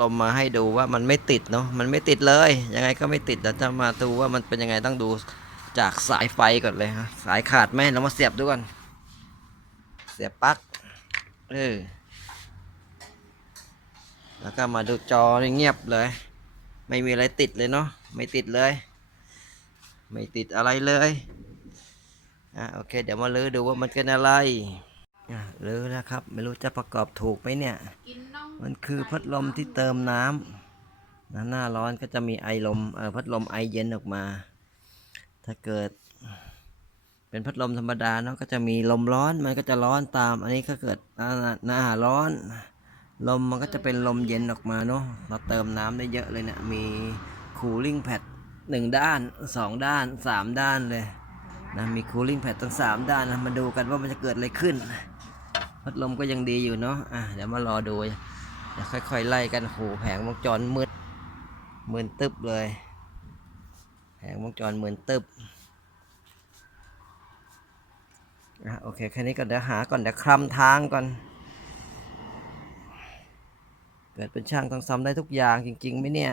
ลมมาให้ดูว่ามันไม่ติดเนาะมันไม่ติดเลย ยังไงก็ไม่ติดเดี๋ยวจะมาดูว่ามันเป็นยังไงต้องดูจากสายไฟก่อนเลยฮะสายขาดไหมเรามาเสียบดูก่อนเสียบปลั๊กเออแล้วก็มาดูจอเงียบเลย ไม่มีอะไรติดเลยเนาะไม่ติดเลย ไม่ติดอะไรเลยอะโอเค เดี๋ยวมาลื้อดูว่ามันเป็นอะไรอะลื้อแล้วครับ ไม่รู้จะประกอบถูกไหมเนี่ยกิน มันคือพัดลมที่เติมน้ำนะหน้าร้อนก็จะมีไอลมเออพัดลมไอเย็นออกมา ถ้าเกิด เป็นพัดลมธรรมดาเนาะก็จะมีลมร้อนมันก็จะร้อนตาม อันนี้ก็เกิดหน้าหน้าร้อน ลมมันก็จะเป็นลมเย็นออกมาเนาะเราเติมน้ำได้เยอะเลยเนะี่ยมีคูลิ่งแพดหนึ่งด้านสองด้านสามด้านเลยนะมีคูลิ่งแพดทั้งสามด้านนะมาดูกันว่ามันจะเกิดอะไรขึ้นพัดลมก็ยังดีอยู่เนาะอะเดี๋ยวมารอดูเดี๋ยว ค่อยๆไล่กันโหแผงวงจรมืดมืนตึบเลย แผงวงจรมืนตึบอะโอเคแค่นี้ก่อนเดี๋ยวหาก่อนเดี๋ยวคลำทางก่อน เกิดเป็นช่างต้องซ้ำได้ทุกอย่างจริงๆไหมเนี่ย